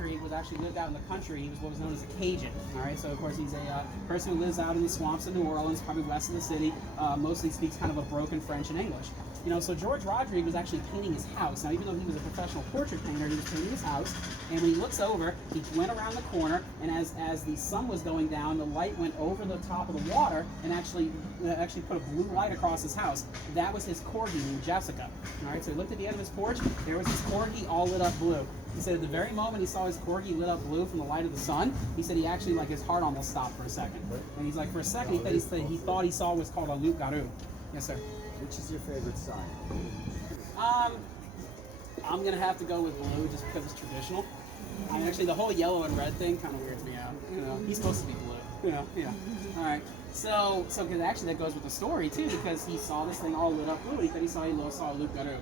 Rodrigue was actually lived out in the country. He was what was known as a Cajun. All right, so of course he's a person who lives out in the swamps of New Orleans, probably west of the city. Mostly speaks kind of a broken French and English. You know, so George Rodrigue was actually painting his house. Now, even though he was a professional portrait painter, he was painting his house. And when he looks over, he went around the corner, and as the sun was going down, the light went over the top of the water and actually put a blue light across his house. That was his corgi named Jessica. All right, so he looked at the end of his porch. There was his corgi all lit up blue. He said at the very moment he saw his corgi lit up blue from the light of the sun, he said he actually, like, his heart almost stopped for a second. And he's like, for a second, he thought he saw what's called a loup-garou. Yes, sir. Which is your favorite sign? I'm gonna have to go with blue just because it's traditional. I mean, actually, the whole yellow and red thing kind of weirds me out. You know, he's supposed to be blue. Yeah. All right. So because actually that goes with the story too, because he saw this thing all lit up blue. He thought he saw a loup-garou.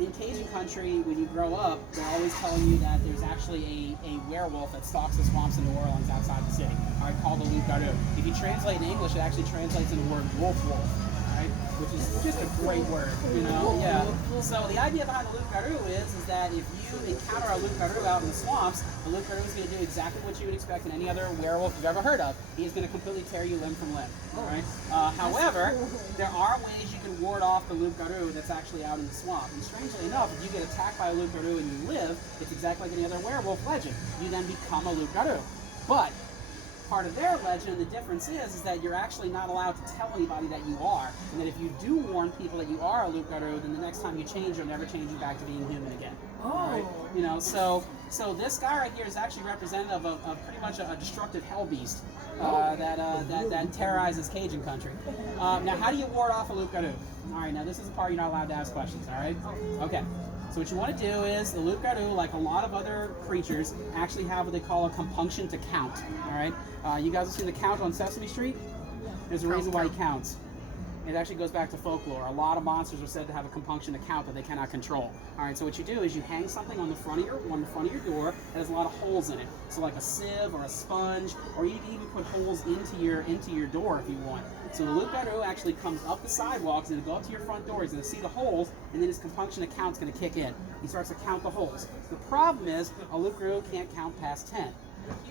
In Cajun country, when you grow up, they're always telling you that there's actually a werewolf that stalks the swamps in New Orleans outside the city. All right, called the loup-garou. If you translate in English, it actually translates into the word wolf. Which is just a great word, you know? Yeah. So the idea behind the loup-garou is that if you encounter a loup-garou out in the swamps, the loup-garou is going to do exactly what you would expect in any other werewolf you've ever heard of. He is going to completely tear you limb from limb. All right. However, there are ways you can ward off the loup-garou that's actually out in the swamp. And strangely enough, if you get attacked by a loup-garou and you live, it's exactly like any other werewolf legend. You then become a loup-garou. But part of their legend, the difference is that you're actually not allowed to tell anybody that you are, and that if you do warn people that you are a loup-garou, then the next time you change, you'll never change you back to being human again. Right? You know, so this guy right here is actually representative of pretty much a destructive hell beast that terrorizes Cajun country. Now, how do you ward off a loup-garou? All right, now this is the part you're not allowed to ask questions. All right, okay. So what you want to do is, the loup-garou, like a lot of other creatures, actually have what they call a compunction to count. All right, you guys have seen the Count on Sesame Street? There's a reason why he counts. It actually goes back to folklore. A lot of monsters are said to have a compunction to count that they cannot control. All right, so what you do is you hang something on the front of your door that has a lot of holes in it. So like a sieve or a sponge, or you can even put holes into your door if you want. So the loup-garou actually comes up the sidewalks and go up to your front door. He's going to see the holes, and then his compunction to count is going to kick in. He starts to count the holes. The problem is a loup-garou can't count past 10.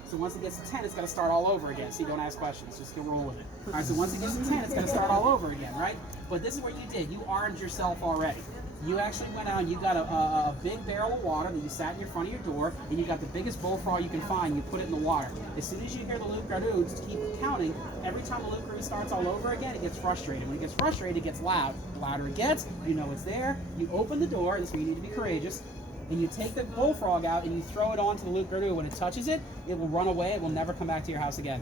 So once it gets to 10, it's got to start all over again. So you don't ask questions, just go roll with it. All right, so once it gets to 10, it's got to start all over again, right? But this is what you did. You armed yourself already. You actually went out and you got a big barrel of water that you sat in your front of your door, and you got the biggest bullfrog you can find. You put it in the water. As soon as you hear the loup-garou just keep counting, every time the loup-garou starts all over again, it gets frustrated. When it gets frustrated, it gets loud. The louder it gets, you know it's there. You open the door. This is where you need to be courageous. And you take the bullfrog out and you throw it onto the loup-garou. When it touches it, it will run away. It will never come back to your house again.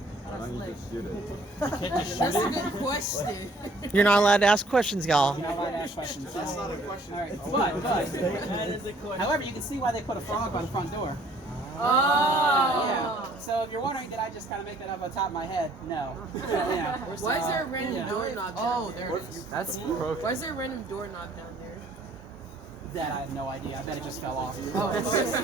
That's a good question. You're not allowed to ask questions, y'all. You're not allowed to ask questions. That's not a question. All right, That is a question. however, you can see why they put a frog by the front door. Oh. Yeah. So if you're wondering, did I just kind of make that up on top of my head? No. Yeah. Why is there a random doorknob down there? There it is. That's broken. Why is there a random doorknob down there? That I have no idea. I bet it just fell off. Oh.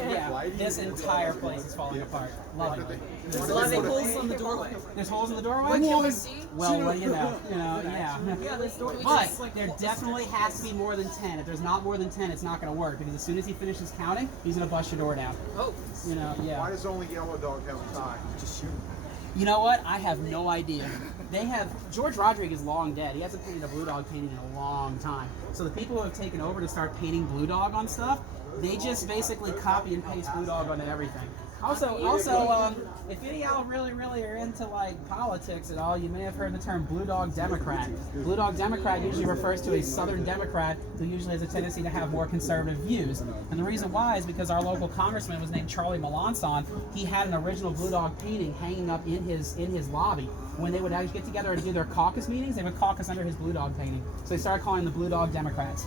Yeah. This entire place is falling apart. Lovingly. There's a lot of holes on the doorway. There's holes in the doorway? What can we see? Well, what do you know? Yeah. Yeah, this door. But there definitely has to be more than 10. If there's not more than 10, it's not going to work, because as soon as he finishes counting, he's going to bust your door down. Oh. You know, yeah. Why does only Yellow Dog have a tie? Just shoot. You know what? I have no idea. George Rodrigue is long dead. He hasn't painted a Blue Dog painting in a long time. So the people who have taken over to start painting Blue Dog on stuff, they just basically copy and paste Blue Dog onto everything. Also, if any of y'all really are into like politics at all, you may have heard the term Blue Dog Democrat. Blue Dog Democrat usually refers to a Southern Democrat who usually has a tendency to have more conservative views. And the reason why is because our local congressman was named Charlie Melanson. He had an original Blue Dog painting hanging up in his lobby. When they would actually get together and do their caucus meetings, they would caucus under his Blue Dog painting. So they started calling them the Blue Dog Democrats.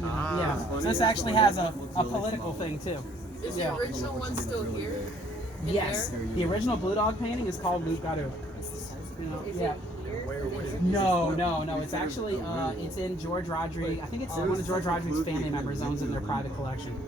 Yeah. So this actually has a political thing too. Is the original one still here? Yes. There? The original Blue Dog painting is called Loup-garou. Is Yeah. it here? No. It's actually it's in George Rodrigue. I think it's one of George Rodrigue's family members owns it in their private collection.